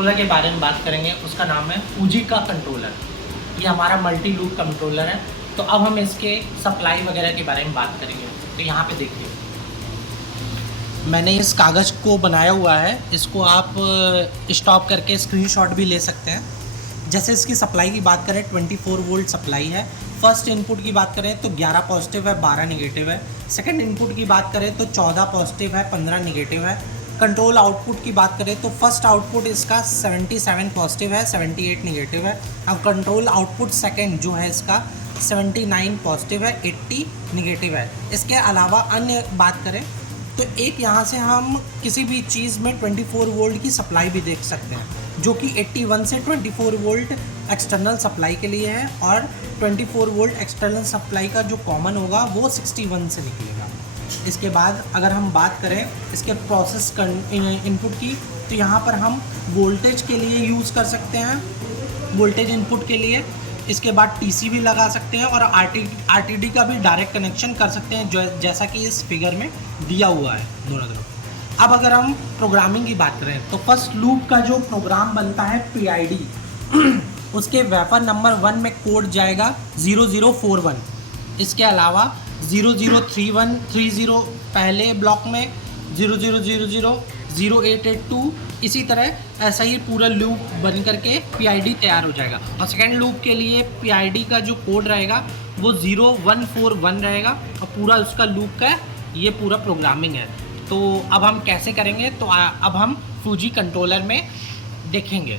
Controller के बारे में बात करेंगे, उसका नाम है फूजी का कंट्रोलर। ये हमारा मल्टी लूप कंट्रोलर है। तो अब हम इसके सप्लाई वगैरह के बारे में बात करेंगे। तो यहाँ पे देखिए मैंने इस कागज़ को बनाया हुआ है, इसको आप स्टॉप करके स्क्रीनशॉट भी ले सकते हैं। जैसे इसकी सप्लाई की बात करें 24 वोल्ट सप्लाई है। फर्स्ट इनपुट की बात करें तो 11 पॉजिटिव है, 12 निगेटिव है। सेकंड इनपुट की बात करें तो 14 पॉजिटिव है, 15 निगेटिव है। कंट्रोल आउटपुट की बात करें तो फर्स्ट आउटपुट इसका 77 पॉजिटिव है, 78 निगेटिव है। अब कंट्रोल आउटपुट सेकंड जो है इसका 79 पॉजिटिव है, 80 निगेटिव है। इसके अलावा अन्य बात करें तो एक यहाँ से हम किसी भी चीज़ में 24 वोल्ट की सप्लाई भी देख सकते हैं, जो कि 81 से 24 वोल्ट एक्सटर्नल सप्लाई के लिए है, और 24 वोल्ट एक्सटर्नल सप्लाई का जो कॉमन होगा वो 61 से निकलेगा। इसके बाद अगर हम बात करें इसके प्रोसेस इनपुट की, तो यहाँ पर हम वोल्टेज के लिए यूज़ कर सकते हैं, वोल्टेज इनपुट के लिए। इसके बाद टीसी भी लगा सकते हैं और आरटीडी का भी डायरेक्ट कनेक्शन कर सकते हैं, जो जैसा कि इस फिगर में दिया हुआ है दोनों तरफ। अब अगर हम प्रोग्रामिंग की बात करें तो फर्स्ट लूप का जो प्रोग्राम बनता है पीआईडी, उसके वेफर नंबर 1 में कोड जाएगा 0041। इसके अलावा 003130 पहले ब्लॉक में, 0000 0882, इसी तरह ऐसा ही पूरा लूप बन करके पीआईडी तैयार हो जाएगा। और सेकेंड लूप के लिए पीआईडी का जो कोड रहेगा वो 0141 रहेगा, और पूरा उसका लूप का ये पूरा प्रोग्रामिंग है। तो अब हम कैसे करेंगे, तो अब हम फूजी कंट्रोलर में देखेंगे।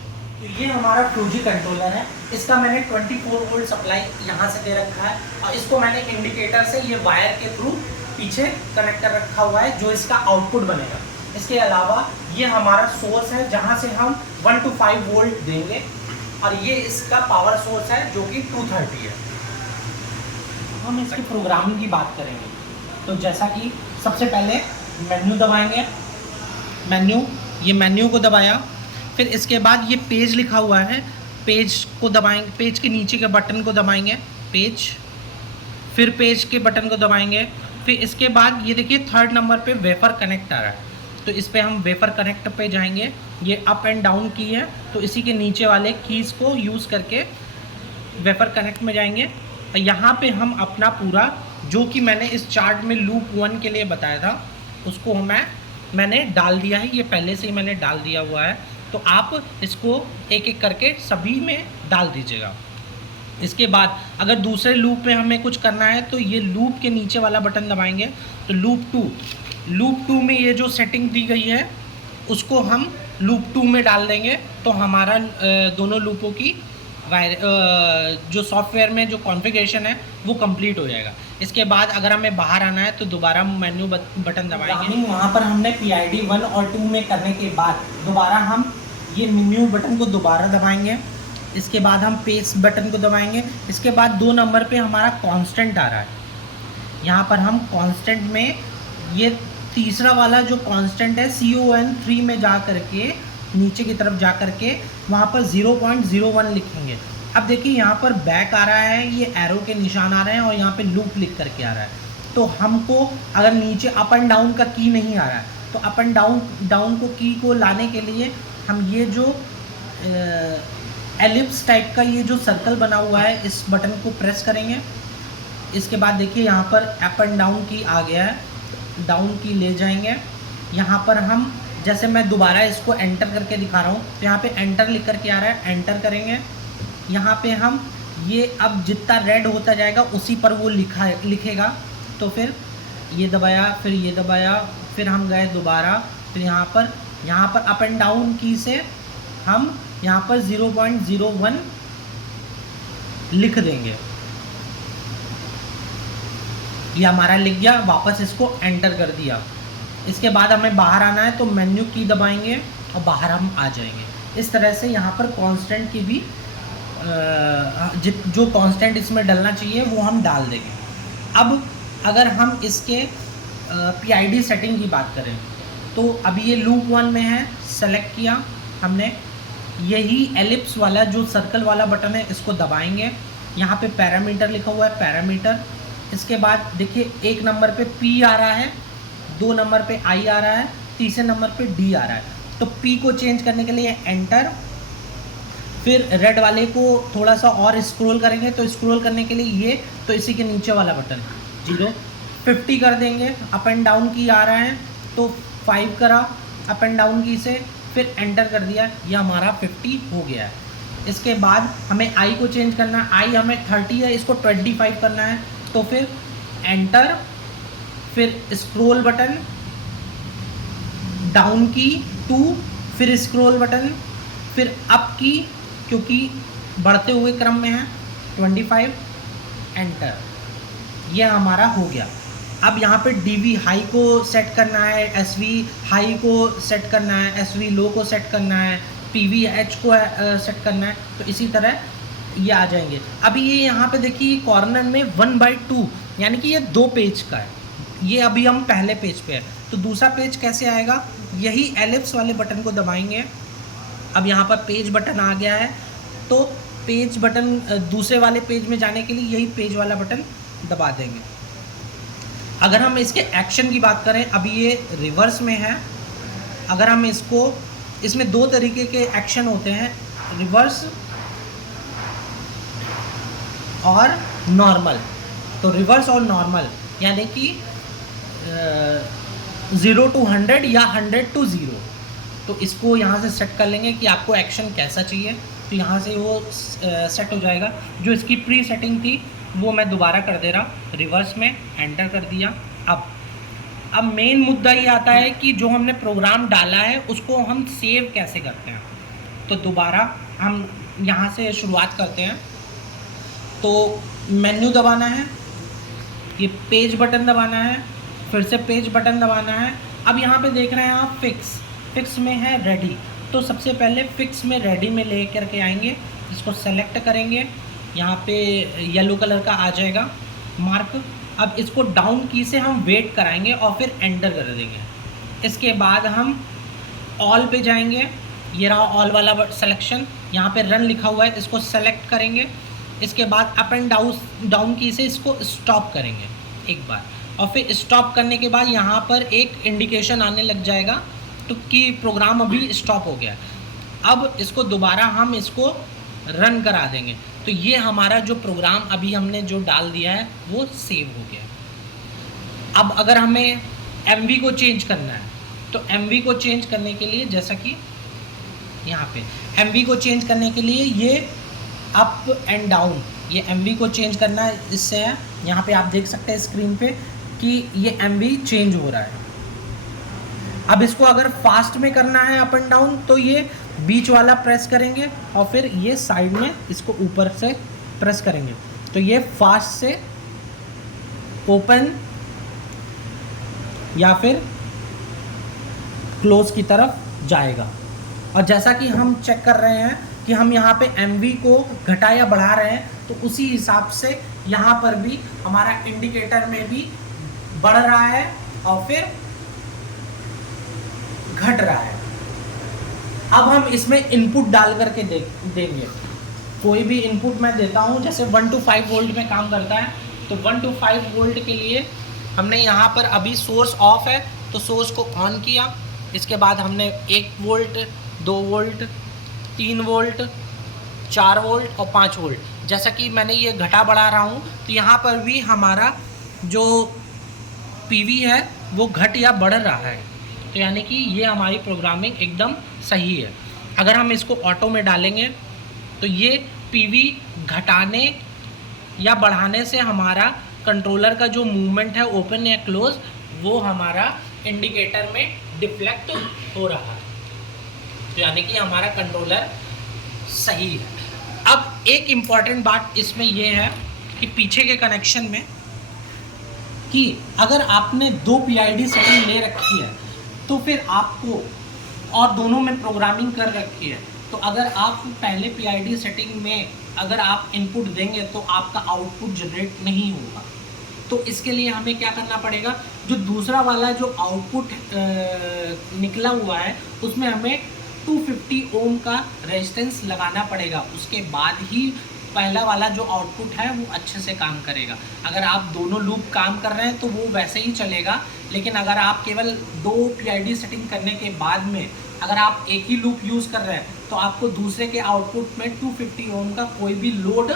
ये हमारा फूजी कंट्रोलर है। इसका मैंने 24 वोल्ट सप्लाई यहाँ से दे रखा है, और इसको मैंने इंडिकेटर से ये वायर के थ्रू पीछे कनेक्ट कर रखा हुआ है, जो इसका आउटपुट बनेगा। इसके अलावा ये हमारा सोर्स है, जहाँ से हम 1 to 5 वोल्ट देंगे, और ये इसका पावर सोर्स है जो कि 230 है। हम इसकी प्रोग्रामिंग की बात करेंगे। तो जैसा कि सबसे पहले मेन्यू दबाएंगे, ये मेन्यू को दबाया, फिर इसके बाद ये पेज लिखा हुआ है, पेज को दबाएंगे, पेज के नीचे के बटन को दबाएंगे, पेज, फिर पेज के बटन को दबाएंगे। फिर इसके बाद ये देखिए थर्ड नंबर पे वेफर कनेक्ट आ रहा है, तो इस पे हम वेफर कनेक्ट पे जाएंगे। ये अप एंड डाउन की है, तो इसी के नीचे वाले कीज़ को यूज़ करके वेफर कनेक्ट में जाएंगे। और यहाँ पे हम अपना पूरा जो कि मैंने इस चार्ट में लूप 1 के लिए बताया था, उसको मैंने डाल दिया है। ये पहले से ही मैंने डाल दिया हुआ है, तो आप इसको एक एक करके सभी में डाल दीजिएगा। इसके बाद अगर दूसरे लूप में हमें कुछ करना है तो ये लूप के नीचे वाला बटन दबाएंगे, तो लूप 2 में ये जो सेटिंग दी गई है उसको हम लूप 2 में डाल देंगे, तो हमारा दोनों लूपों की जो सॉफ्टवेयर में जो कॉन्फ़िगरेशन है वो कंप्लीट हो जाएगा। इसके बाद अगर हमें बाहर आना है तो दोबारा मेन्यू बटन दबाएंगे। वहाँ पर हमने पीआईडी 1 और 2 में करने के बाद दोबारा हम ये मेन्यू बटन को दोबारा दबाएंगे। इसके बाद हम पेस्ट बटन को दबाएंगे। इसके बाद 2 नंबर पे हमारा कांस्टेंट आ रहा है, यहाँ पर हम कांस्टेंट में ये तीसरा वाला जो कांस्टेंट है CON3 में जा करके नीचे की तरफ जा करके वहाँ पर 0.01 लिखेंगे। अब देखिए यहाँ पर बैक आ रहा है, ये एरो के निशान आ रहे हैं, और यहाँ पे लूप लिख करके आ रहा है। तो हमको अगर नीचे अप एंड डाउन का की नहीं आ रहा है, तो अप एंड डाउन को की को लाने के लिए हम ये जो एलिप्स टाइप का ये जो सर्कल बना हुआ है, इस बटन को प्रेस करेंगे। इसके बाद देखिए यहाँ पर अप एंड डाउन की आ गया है, डाउन की ले जाएंगे। यहाँ पर हम जैसे मैं दोबारा इसको एंटर करके दिखा रहा हूँ, तो यहाँ पे एंटर लिख करके आ रहा है, एंटर करेंगे। यहाँ पे हम ये अब जितना रेड होता जाएगा उसी पर वो लिखेगा। तो फिर ये दबाया, फिर ये दबाया, फिर हम गए दोबारा, फिर यहाँ पर अप एंड डाउन की से हम यहाँ पर 0.01 लिख देंगे। ये हमारा लिख गया, वापस इसको एंटर कर दिया। इसके बाद हमें बाहर आना है तो मेन्यू की दबाएंगे और बाहर हम आ जाएंगे। इस तरह से यहाँ पर कांस्टेंट की भी जो कांस्टेंट इसमें डलना चाहिए वो हम डाल देंगे। अब अगर हम इसके पीआईडी सेटिंग की बात करें तो अभी ये लूप 1 में है, सेलेक्ट किया हमने, यही एलिप्स वाला जो सर्कल वाला बटन है इसको दबाएंगे। यहाँ पे पैरामीटर लिखा हुआ है, पैरामीटर। इसके बाद देखिए 1 नंबर पे P आ रहा है, 2 नंबर पे I आ रहा है, तीसरे नंबर पे D आ रहा है। तो P को चेंज करने के लिए एंटर, फिर रेड वाले को थोड़ा सा और स्क्रॉल करेंगे तो स्क्रॉल करने के लिए ये, तो इसी के नीचे वाला बटन 0। 50 कर देंगे, अप एंड डाउन की आ रहा है तो 5 करा अप एंड डाउन की से, फिर एंटर कर दिया, ये हमारा 50 हो गया है। इसके बाद हमें आई को चेंज करना है, आई हमें 30 है, इसको 25 करना है, तो फिर एंटर, फिर स्क्रॉल बटन, डाउन की 2, फिर स्क्रॉल बटन, फिर अप की क्योंकि बढ़ते हुए क्रम में है 25, एंटर, यह हमारा हो गया। अब यहाँ पे DV हाई को सेट करना है, SV हाई को सेट करना है, SV लो को सेट करना है, PV H को सेट करना है, तो इसी तरह ये आ जाएंगे। अभी ये यहाँ पे देखिए कॉर्नर में 1/2 यानी कि ये 2 पेज का है, ये अभी हम पहले पेज पे है, तो दूसरा पेज कैसे आएगा, यही एलिप्स वाले बटन को दबाएंगे। अब यहाँ पर पेज बटन आ गया है, तो पेज बटन दूसरे वाले पेज में जाने के लिए यही पेज वाला बटन दबा देंगे। अगर हम इसके एक्शन की बात करें, अभी ये रिवर्स में है, अगर हम इसमें 2 तरीके के एक्शन होते हैं, रिवर्स और नॉर्मल। तो रिवर्स और नॉर्मल यानी कि 0 to 100 या 100 to 0, तो इसको यहाँ से सेट कर लेंगे कि आपको एक्शन कैसा चाहिए, तो यहाँ से वो सेट हो जाएगा। जो इसकी प्री सेटिंग थी वो मैं दोबारा कर दे रहा, रिवर्स में एंटर कर दिया। अब मेन मुद्दा ये आता है कि जो हमने प्रोग्राम डाला है उसको हम सेव कैसे करते हैं। तो दोबारा हम यहाँ से शुरुआत करते हैं, तो मेन्यू दबाना है, ये पेज बटन दबाना है, फिर से पेज बटन दबाना है। अब यहाँ पे देख रहे हैं आप फिक्स में है रेडी, तो सबसे पहले फिक्स में रेडी में ले करके आएंगे, इसको सेलेक्ट करेंगे, यहाँ पे येलो कलर का आ जाएगा मार्क। अब इसको डाउन की से हम वेट कराएंगे और फिर एंटर कर देंगे। इसके बाद हम ऑल पे जाएंगे, ये रहा ऑल वाला सिलेक्शन, यहाँ पे रन लिखा हुआ है, इसको सेलेक्ट करेंगे। इसके बाद अप एंड डाउन की से इसको स्टॉप करेंगे एक बार, और फिर स्टॉप करने के बाद यहाँ पर एक इंडिकेशन आने लग जाएगा तो कि प्रोग्राम अभी स्टॉप हो गया। अब इसको दोबारा हम इसको रन करा देंगे, तो ये हमारा जो प्रोग्राम अभी हमने जो डाल दिया है वो सेव हो गया। अब अगर हमें MV को चेंज करना है, तो MV को चेंज करने के लिए जैसा कि यहाँ पे MV को चेंज करने के लिए ये अप एंड डाउन, ये MV को चेंज करना है, इससे है यहाँ पे आप देख सकते हैं स्क्रीन पे कि ये MV चेंज हो रहा है। अब इसको अगर फास्ट में करना है अप एंड डाउन, तो ये बीच वाला प्रेस करेंगे और फिर ये साइड में इसको ऊपर से प्रेस करेंगे, तो ये फास्ट से ओपन या फिर क्लोज की तरफ जाएगा। और जैसा कि हम चेक कर रहे हैं कि हम यहाँ पे MV को घटा या बढ़ा रहे हैं, तो उसी हिसाब से यहाँ पर भी हमारा इंडिकेटर में भी बढ़ रहा है और फिर घट रहा है। अब हम इसमें इनपुट डाल करके देंगे, कोई भी इनपुट मैं देता हूँ, जैसे 1 to 5 वोल्ट में काम करता है, तो 1 to 5 वोल्ट के लिए हमने यहाँ पर अभी सोर्स ऑफ है तो सोर्स को ऑन किया। इसके बाद हमने 1 वोल्ट, 2 वोल्ट, 3 वोल्ट, 4 वोल्ट और 5 वोल्ट, जैसा कि मैंने ये घटा बढ़ा रहा हूँ, तो यहाँ पर भी हमारा जो PV है वो घट या बढ़ रहा है, तो यानी कि ये हमारी प्रोग्रामिंग एकदम सही है। अगर हम इसको ऑटो में डालेंगे तो ये PV घटाने या बढ़ाने से हमारा कंट्रोलर का जो मूवमेंट है ओपन या क्लोज, वो हमारा इंडिकेटर में डिफ्लेक्ट हो रहा है, तो यानी कि हमारा कंट्रोलर सही है। अब एक इम्पॉर्टेंट बात इसमें ये है कि पीछे के कनेक्शन में कि अगर आपने 2 PID सेटिंग ले रखी है तो फिर आपको, और दोनों में प्रोग्रामिंग कर रखी है, तो अगर आप पहले PID सेटिंग में अगर आप इनपुट देंगे तो आपका आउटपुट जनरेट नहीं होगा। तो इसके लिए हमें क्या करना पड़ेगा, जो दूसरा वाला जो आउटपुट निकला हुआ है उसमें हमें 250 ओम का रेजिस्टेंस लगाना पड़ेगा, उसके बाद ही पहला वाला जो आउटपुट है वो अच्छे से काम करेगा। अगर आप दोनों लूप काम कर रहे हैं तो वो वैसे ही चलेगा, लेकिन अगर आप केवल 2 PID सेटिंग करने के बाद में अगर आप एक ही लूप यूज़ कर रहे हैं तो आपको दूसरे के आउटपुट में 250 ओम का कोई भी लोड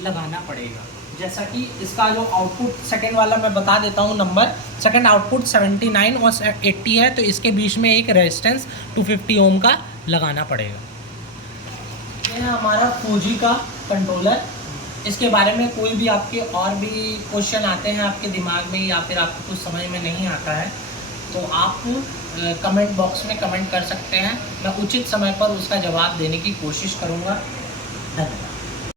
लगाना पड़ेगा। जैसा कि इसका जो आउटपुट सेकंड वाला मैं बता देता हूँ नंबर, सेकंड आउटपुट 79 और 80 है, तो इसके बीच में एक रेजिस्टेंस 250 ओम का लगाना पड़ेगा। ये है हमारा फूजी का कंट्रोलर। इसके बारे में कोई भी आपके और भी क्वेश्चन आते हैं आपके दिमाग में या फिर आपको कुछ समझ में नहीं आता है तो आप कमेंट बॉक्स में कमेंट कर सकते हैं, मैं उचित समय पर उसका जवाब देने की कोशिश करूँगा। धन्यवाद।